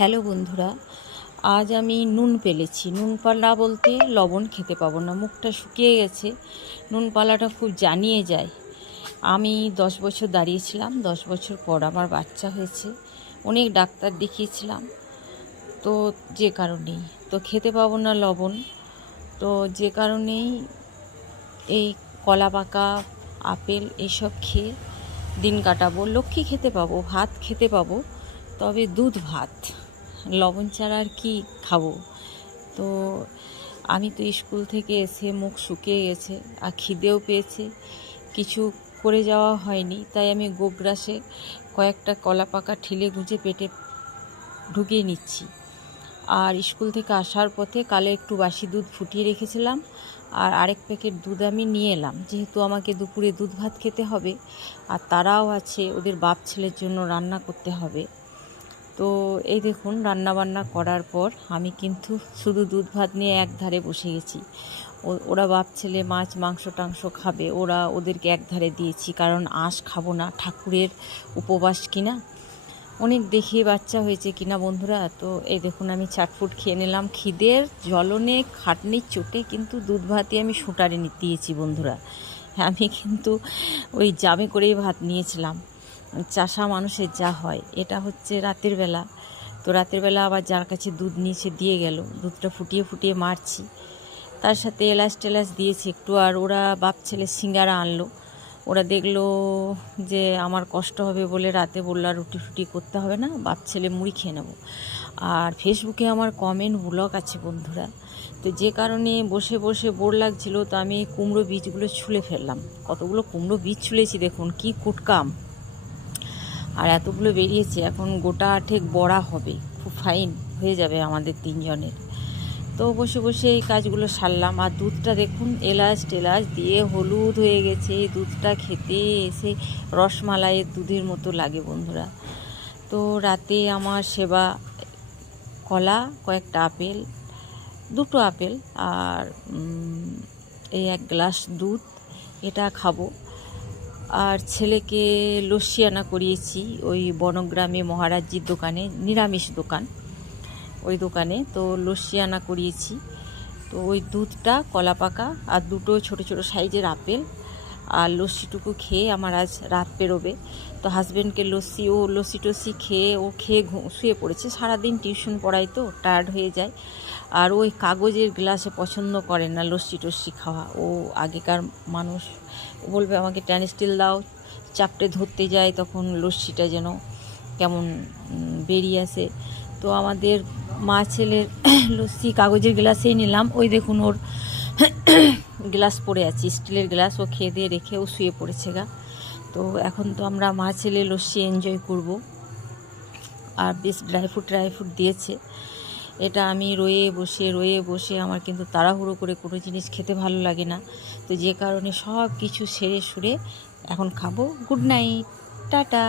Hello বন্ধুরা, আজ আমি নুন পেলেছি। নুন পালা বলতে লবণ খেতে পাবো না, মুখটা শুকিয়ে গেছে। নুন পালাটা খুব জানিয়ে যায়। আমি দশ বছর দাঁড়িয়েছিলাম, দশ বছর পর আমার বাচ্চা হয়েছে। অনেক ডাক্তার দেখিয়েছিলাম। তো যে কারণেই, তো খেতে পাবো না লবণ। তো যে কারণেই এই কলা পাকা, আপেল এইসব খেয়ে দিন কাটাবো। লক্ষ্মী খেতে পাবো, ভাত খেতে পাবো, তবে দুধ ভাত। লবণ ছাড়া আর কি খাব। তো আমি তো স্কুল থেকে এসে মুখ শুকিয়ে গেছে আর খিদেও পেয়েছে। কিছু করে যাওয়া হয়নি, তাই আমি গোগ্রাসে কয়েকটা কলা পাকা ঠিলে গুঁজে পেটে ঢুকিয়ে নিচ্ছি। আর স্কুল থেকে আসার পথে কালো একটু বাসি দুধ ফুটিয়ে রেখেছিলাম আর আরেক প্যাকেট দুধ আমি নিয়ে এলাম। যেহেতু আমাকে দুপুরে দুধ ভাত খেতে হবে আর তারাও আছে, ওদের বাপ ছেলের জন্য রান্না করতে হবে। তো এই দেখুন রান্না বান্না করার পর আমি কিন্তু শুধু দুধ ভাত নিয়ে এক ধারে বসে গেছি। ওরা বাপ ছেলে মাছ, মাংস, টাংস খাবে, ওরা ওদেরকে এক ধারে দিয়েছি, কারণ আঁশ খাব না, ঠাকুরের উপবাস কিনা অনেক দেখিয়ে বাচ্চা হয়েছে কিনা বন্ধুরা? তো এই দেখুন, আমি চাটফুট খেয়ে নিলাম। খিদের জ্বলনে, খাটনির চোটে কিন্তু দুধ ভাতই আমি শুটারে দিয়েছি বন্ধুরা। আমি কিন্তু ওই জামে করেই ভাত নিয়েছিলাম। চাষা মানুষের যা হয়, এটা হচ্ছে রাতের বেলা। তো রাতের বেলা আবার যার কাছে দুধ নিয়েছে দিয়ে গেল, দুধটা ফুটিয়ে ফুটিয়ে মারছি। তার সাথে এলাচ টেলাচ দিয়েছি একটু আর ওরা বাপ ছেলে সিঙ্গারা আনলো। ওরা দেখল যে আমার কষ্ট হবে বলে রাতে বলল, আর রুটি ফুটি করতে হবে না, বাপ ছেলে মুড়ি খেয়ে নেব। আর ফেসবুকে আমার কমেন্ট ব্লগ আছে বন্ধুরা। তো যে কারণে বসে বসে বোর লাগছিল, তো আমি কুমড়ো বীজগুলো ছুলে ফেললাম। কতগুলো কুমড়ো বীজ ছুলেছি দেখুন, কি কুটকাম। আর এতগুলো বেরিয়েছে, এখন গোটা আঠেক বড়া হবে। খুব ফাইন হয়ে যাবে আমাদের তিনজনের। তো বসে বসে এই কাজগুলো সারলাম। আর দুধটা দেখুন, এলাচ টেলাচ দিয়ে হলুদ হয়ে গেছে। দুধটা খেতে এসে রসমালাইয়ের দুধের মতো লাগে বন্ধুরা। তো রাতে আমার সেবা, কলা, কয়েকটা আপেল, দুটো আপেল আর এই এক গ্লাস দুধ এটা খাব। আর ছেলেকে লস্যি আনা করিয়েছি ওই বনগ্রামে মহারাজজির দোকানে, নিরামিষ দোকান, ওই দোকানে। তো লস্যি আনা করিয়েছি। তো ওই দুধটা কলা পাকা আর দুটো ছোট ছোট সাইজের আপেল আর লস্যিটুকু খেয়ে আমার আজ রাত পেরোবে তো হাজব্যান্ডকে লস্যি, ও লস্যি টস্যি খেয়ে, ও খেয়ে শুয়ে পড়েছে। সারাদিন টিউশন পড়াই তো টায়ার্ড হয়ে যায়। আর ওই কাগজের গ্লাসে পছন্দ করে না লস্যি টস্যি খাওয়া। ও আগেকার মানুষ বলবে, আমাকে ট্যান স্টিল দাও। চাপটে ধরতে যায়, তখন লস্যিটা যেন কেমন বেরিয়ে আসে। তো আমাদের মা ছেলের লস্যি কাগজের গ্লাসেই নিলাম। ওই দেখুন ওর গ্লাস পড়ে আছে, স্টিলের গ্লাস, ও খেয়ে দিয়ে রেখে ও শুয়ে পড়েছে গা। তো এখন তো আমরা মা ছেলে লস্যি এনজয় করব। আর বেশ ড্রাই ফ্রুট ড্রাই ফ্রুট দিয়েছে। এটা আমি রয়ে বসে রয়ে বসে আমার কিন্তু তাড়াহুড়ো করে কোনো জিনিস খেতে ভালো লাগে না। তো যে কারণে সব কিছু সেরে সুরে এখন খাব। Good night tata